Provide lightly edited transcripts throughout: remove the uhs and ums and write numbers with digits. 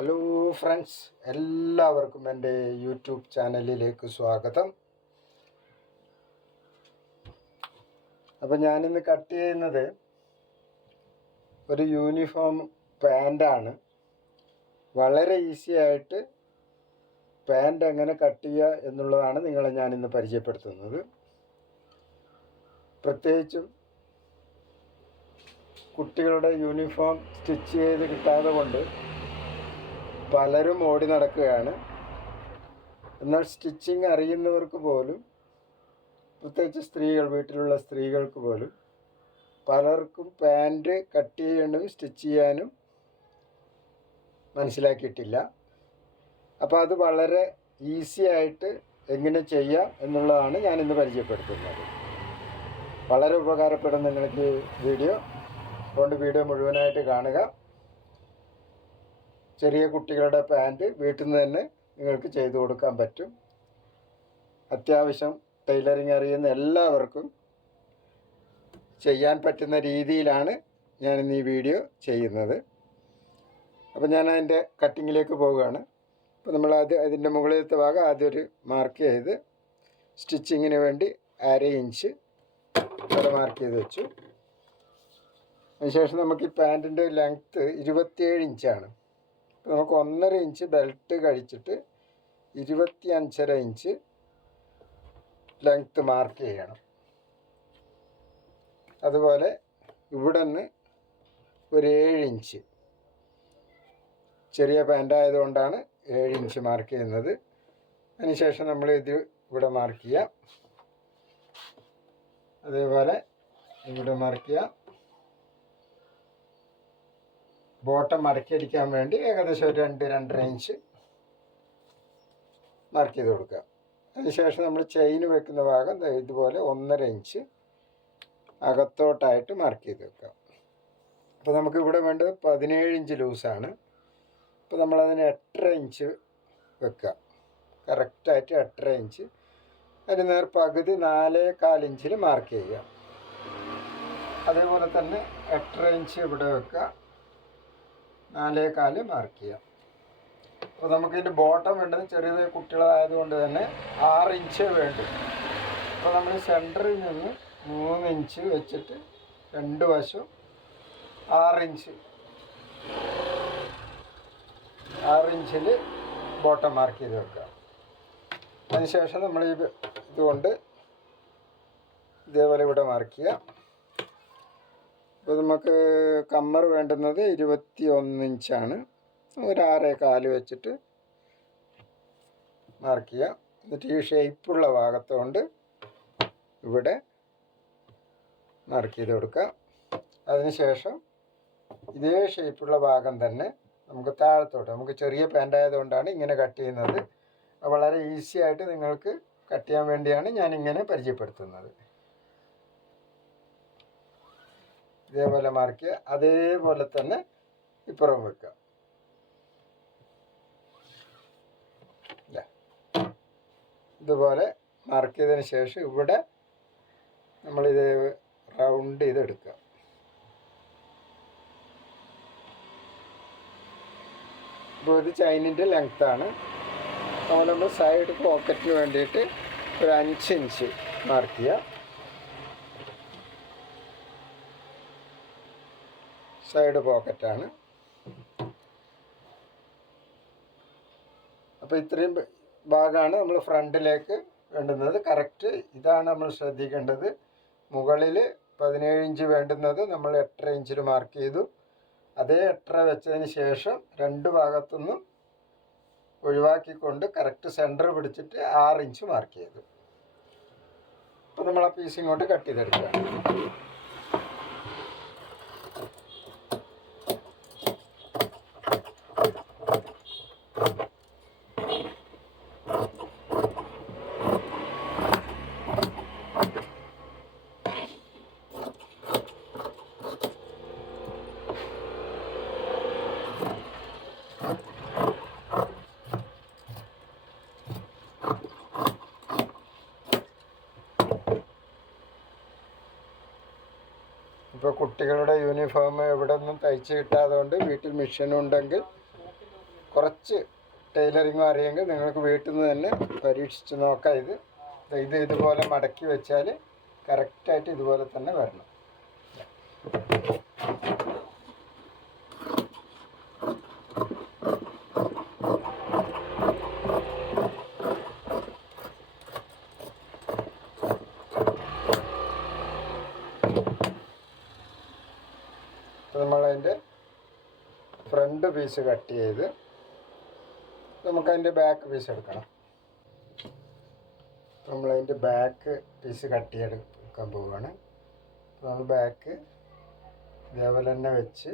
Hello friends, എല്ലാവർക്കും എൻ്റെ YouTube ചാനലിലേക്ക് സ്വാഗതം. അപ്പോൾ ഞാനിന്ന് കട്ട് ചെയ്യുന്നത് ഒരു യൂണിഫോം പാൻ്റാണ്. വളരെ ഈസി ആയിട്ട് പാൻ്റ് എങ്ങനെ കട്ട് ചെയ്യുക എന്നുള്ളതാണ് നിങ്ങളെ ഞാനിന്ന് പരിചയപ്പെടുത്തുന്നത്. പ്രത്യേകിച്ചും കുട്ടികളുടെ യൂണിഫോം സ്റ്റിച്ച് ചെയ്ത് കിട്ടാതെ കൊണ്ട് പലരും ഓടി നടക്കുകയാണ്. എന്നാൽ സ്റ്റിച്ചിങ് അറിയുന്നവർക്ക് പോലും, പ്രത്യേകിച്ച് വീട്ടിലുള്ള സ്ത്രീകൾക്ക് പോലും പലർക്കും പാൻറ് കട്ട് ചെയ്യാനും സ്റ്റിച്ച് ചെയ്യാനും മനസ്സിലാക്കിയിട്ടില്ല. അപ്പോൾ അത് വളരെ ഈസി ആയിട്ട് എങ്ങനെ ചെയ്യാം എന്നുള്ളതാണ് ഞാനിന്ന് പരിചയപ്പെടുത്തുന്നത്. വളരെ ഉപകാരപ്പെടും നിങ്ങൾക്ക് വീഡിയോ. അതുകൊണ്ട് വീഡിയോ മുഴുവനായിട്ട് കാണുക. ചെറിയ കുട്ടികളുടെ പാൻറ് വീട്ടിൽ നിന്ന് തന്നെ നിങ്ങൾക്ക് ചെയ്തു കൊടുക്കാൻ പറ്റും. അത്യാവശ്യം ടൈലറിങ് അറിയുന്ന എല്ലാവർക്കും ചെയ്യാൻ പറ്റുന്ന രീതിയിലാണ് ഞാനിന്ന് ഈ വീഡിയോ ചെയ്യുന്നത്. അപ്പോൾ ഞാൻ അതിൻ്റെ കട്ടിങ്ങിലേക്ക് പോവുകയാണ്. അപ്പോൾ നമ്മൾ അതിൻ്റെ മുകളിലത്തെ ഭാഗം ആദ്യം ഒരു മാർക്ക് ചെയ്ത് സ്റ്റിച്ചിങ്ങിന് വേണ്ടി 1/2 ഇഞ്ച് വരെ മാർക്ക് ചെയ്ത് വെച്ചു. അതിനുശേഷം നമുക്ക് ഈ പാൻറ്റിൻ്റെ ലെങ്ത്ത് 27 ഇഞ്ചാണ്. അപ്പോൾ നമുക്ക് 1.5 ഇഞ്ച് ബെൽറ്റ് കഴിച്ചിട്ട് 25.5 ഇഞ്ച് ലെങ്ത്ത് മാർക്ക് ചെയ്യണം. അതുപോലെ ഇവിടെ നിന്ന് ഒരു 7 ഇഞ്ച്, ചെറിയ പാൻ്റ് ആയതുകൊണ്ടാണ് 7 ഇഞ്ച് മാർക്ക് ചെയ്യുന്നത്. അതിനുശേഷം നമ്മൾ ഇത് ഇവിടെ മാർക്ക് ചെയ്യാം. അതേപോലെ ഇവിടെ മാർക്ക് ചെയ്യാം. ബോട്ടം മടക്കിയടിക്കാൻ വേണ്ടി ഏകദേശം ഒരു 2-2.5 ഇഞ്ച് മാർക്ക് ചെയ്ത് കൊടുക്കുക. അതിനുശേഷം നമ്മൾ ചെയിൻ വെക്കുന്ന ഭാഗം ഇതുപോലെ 1.5 ഇഞ്ച് അകത്തോട്ടായിട്ട് മാർക്ക് ചെയ്ത് വെക്കാം. അപ്പോൾ നമുക്ക് ഇവിടെ വേണ്ടത് 17 ഇഞ്ച് ലൂസാണ്. അപ്പോൾ നമ്മളതിന് 8.5 ഇഞ്ച് വെക്കുക. കറക്റ്റായിട്ട് 8.5 ഇഞ്ച്. അതിന് പകുതി 4.25 ഇഞ്ചിൽ മാർക്ക് ചെയ്യുക. അതേപോലെ തന്നെ 8.5 ഇഞ്ച് ഇവിടെ വെക്കുക, 4.25 മാർക്ക് ചെയ്യാം. അപ്പോൾ നമുക്കിതിൻ്റെ ബോട്ടം വേണ്ടത് ചെറിയ കുട്ടികളായതുകൊണ്ട് തന്നെ 6 ഇഞ്ചേ വേണ്ടു. അപ്പോൾ നമ്മൾ സെൻറ്ററിൽ നിന്ന് 3 ഇഞ്ച് വെച്ചിട്ട് 2 വശവും 6 ഇഞ്ചിൽ ബോട്ടം മാർക്ക് ചെയ്ത് വെക്കുക. അതിനുശേഷം നമ്മൾ ഇതുകൊണ്ട് ഇതേപോലെ ഇവിടെ മാർക്ക് ചെയ്യാം. അപ്പോൾ നമുക്ക് കമ്മർ വേണ്ടുന്നത് 21 ഇഞ്ചാണ്. ഒരു 6.25 വെച്ചിട്ട് മാർക്ക് ചെയ്യാം. എന്നിട്ട് ഈ ഷേപ്പുള്ള ഭാഗത്തുകൊണ്ട് ഇവിടെ മാർക്ക് ചെയ്ത് കൊടുക്കുക. അതിനുശേഷം ഇതേ ഷേപ്പുള്ള ഭാഗം തന്നെ നമുക്ക് താഴത്തോട്ട്, നമുക്ക് ചെറിയ പാൻ്റ് ആയതുകൊണ്ടാണ് ഇങ്ങനെ കട്ട് ചെയ്യുന്നത്. വളരെ ഈസി ആയിട്ട് നിങ്ങൾക്ക് കട്ട് ചെയ്യാൻ വേണ്ടിയാണ് ഞാനിങ്ങനെ പരിചയപ്പെടുത്തുന്നത്. ഇതേപോലെ മാർക്ക് ചെയ്യുക. അതേപോലെ തന്നെ ഇപ്പുറം വെക്കുക. ഇതുപോലെ മാർക്ക് ചെയ്തതിന് ശേഷം ഇവിടെ നമ്മളിത് റൗണ്ട് ചെയ്തെടുക്കുക. ഇപ്പോൾ ഇത് ചൈനിൻ്റെ ലെങ്ത്താണ്. അതുപോലെ നമ്മൾ സൈഡ് പോക്കറ്റിന് വേണ്ടിയിട്ട് ഒരു 5 ഇഞ്ച് മാർക്ക് ചെയ്യുക. സൈഡ് പോക്കറ്റാണ്. അപ്പോൾ ഇത്രയും ഭാഗമാണ് നമ്മൾ ഫ്രണ്ടിലേക്ക് വേണ്ടുന്നത്. കറക്റ്റ് ഇതാണ് നമ്മൾ ശ്രദ്ധിക്കേണ്ടത്. മുകളിൽ 17 ഇഞ്ച് വേണ്ടുന്നത് നമ്മൾ 8.5 ഇഞ്ചിൽ മാർക്ക് ചെയ്തു. അതേ 8.5 വെച്ചതിന് ശേഷം 2 ഭാഗത്തുനിന്നും ഒഴിവാക്കിക്കൊണ്ട് കറക്റ്റ് സെൻറ്റർ പിടിച്ചിട്ട് 6 ഇഞ്ച് മാർക്ക് ചെയ്തു. അപ്പോൾ നമ്മൾ ആ പീസ് ഇങ്ങോട്ട് കട്ട് ചെയ്തെടുക്കുക. ഇപ്പോൾ കുട്ടികളുടെ യൂണിഫോം എവിടെ നിന്നും തയ്ച്ച് കിട്ടാതെ കൊണ്ട് വീട്ടിൽ മെഷീൻ ഉണ്ടെങ്കിൽ കുറച്ച് ടൈലറിങ്ങും അറിയെങ്കിൽ നിങ്ങൾക്ക് വീട്ടിൽ നിന്ന് തന്നെ പരീക്ഷിച്ച് നോക്കാം. ഇതുപോലെ മടക്കി വെച്ചാൽ കറക്റ്റായിട്ട് ഇതുപോലെ തന്നെ വരണം. നമ്മളതിൻ്റെ ഫ്രണ്ട് പീസ് കട്ട് ചെയ്ത് നമുക്കതിൻ്റെ ബാക്ക് പീസ് എടുക്കണം. നമ്മളതിൻ്റെ ബാക്ക് പീസ് കട്ട് ചെയ്തെടുക്കാൻ പോവുകയാണ്. നമ്മൾ ബാക്ക് ഇതേപോലെ തന്നെ വെച്ച്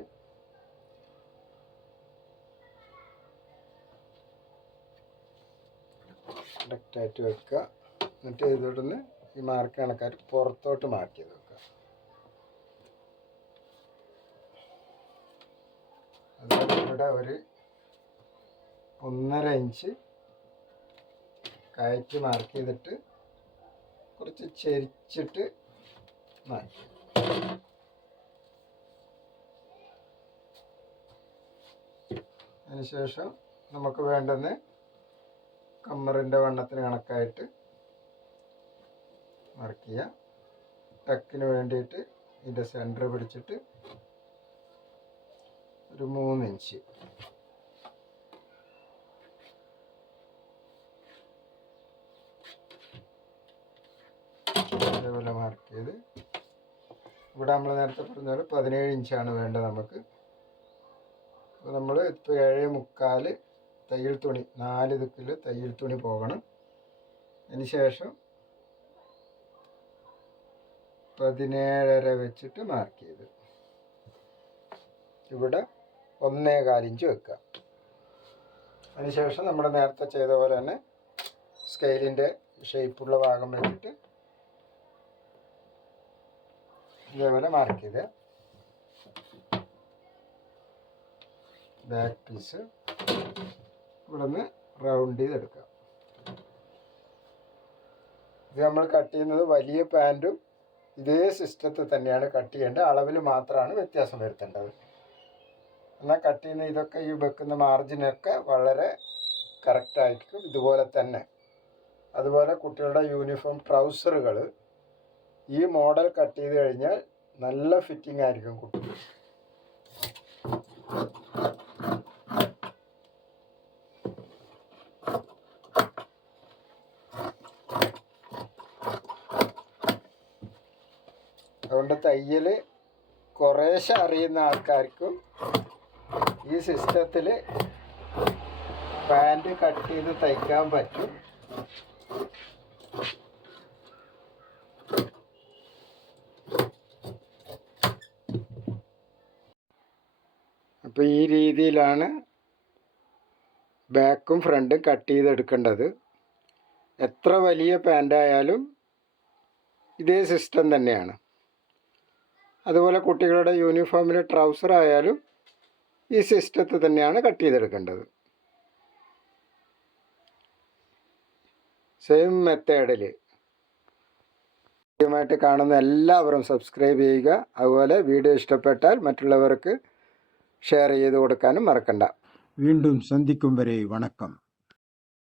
കറക്റ്റായിട്ട് വെക്കുക. എന്നിട്ട് ഇതോടൊന്ന് ഈ മാർക്ക് കണക്കായിട്ട് പുറത്തോട്ട് മാർക്ക് ചെയ്ത് വെക്കുക. അതുപോലെ ഇവിടെ ഒരു 1.5 ഇഞ്ച് കയറ്റി മാർക്ക് ചെയ്തിട്ട് കുറച്ച് ചെരിച്ചിട്ട് മാറ്റി. അതിനുശേഷം നമുക്ക് വേണ്ടുന്ന കമ്മറിൻ്റെ വണ്ണത്തിന് കണക്കായിട്ട് മാർക്ക് ചെയ്യാം. ടക്കിന് വേണ്ടിയിട്ട് ഇതിൻ്റെ സെൻറ്റർ പിടിച്ചിട്ട് ഒരു 3 ഇഞ്ച് അതേപോലെ മാർക്ക് ചെയ്ത് ഇവിടെ നമ്മൾ നേരത്തെ പറഞ്ഞ 17 ഇഞ്ചാണ് വേണ്ടത് നമുക്ക്. അപ്പോൾ നമ്മൾ ഇപ്പോൾ 7.25 തയ്യൽ തുണി 4 ദിക്കിൽ തയ്യൽ തുണി പോകണം. അതിന് ശേഷം 17.5 വെച്ചിട്ട് മാർക്ക് ചെയ്ത് ഇവിടെ 1.25 ഇഞ്ച് വെക്കുക. അതിനുശേഷം നമ്മൾ നേരത്തെ ചെയ്ത പോലെ തന്നെ സ്കെയിലിൻ്റെ ഷേപ്പുള്ള ഭാഗം വെച്ചിട്ട് ഇതേപോലെ മാർക്ക് ചെയ്ത് ബാക്ക് പീസ് ഇവിടെ നിന്ന് റൗണ്ട് ചെയ്തെടുക്കുക. ഇത് നമ്മൾ കട്ട് ചെയ്യുന്നത് വലിയ പാൻറ്റും ഇതേ സിസ്റ്റത്തിൽ തന്നെയാണ് കട്ട് ചെയ്യേണ്ടത്. അളവിൽ മാത്രമാണ് വ്യത്യാസം വരുത്തേണ്ടത്. എന്നാൽ കട്ട് ചെയ്യുന്ന ഇതൊക്കെ ഈ വെക്കുന്ന മാർജിനൊക്കെ വളരെ കറക്റ്റായിരിക്കും ഇതുപോലെ തന്നെ. അതുപോലെ കുട്ടികളുടെ യൂണിഫോം ട്രൗസറുകൾ ഈ മോഡൽ കട്ട് ചെയ്ത് കഴിഞ്ഞാൽ നല്ല ഫിറ്റിംഗ് ആയിരിക്കും കുട്ടികൾ. അതുകൊണ്ട് തയ്യൽ കുറേശ്ശെ അറിയുന്ന ആൾക്കാർക്കും ഈ സിസ്റ്റത്തിൽ പാൻറ് കട്ട് ചെയ്ത് തയ്ക്കാൻ പറ്റും. അപ്പോൾ ഈ രീതിയിലാണ് ബാക്കും ഫ്രണ്ടും കട്ട് ചെയ്തെടുക്കേണ്ടത്. എത്ര വലിയ പാൻറ്റായാലും ഇതേ സിസ്റ്റം തന്നെയാണ്. അതുപോലെ കുട്ടികളുടെ യൂണിഫോമിലെ ട്രൗസർ ആയാലും ഈ സിസ്റ്റത്തിൽ തന്നെയാണ് കട്ട് ചെയ്തെടുക്കേണ്ടത്. സെയിം മെത്തേഡിൽ ആദ്യമായിട്ട് കാണുന്ന എല്ലാവരും സബ്സ്ക്രൈബ് ചെയ്യുക. അതുപോലെ വീഡിയോ ഇഷ്ടപ്പെട്ടാൽ മറ്റുള്ളവർക്ക് ഷെയർ ചെയ്ത് കൊടുക്കാനും മറക്കണ്ട. വീണ്ടും സന്ധിക്കും വരെ വണക്കം.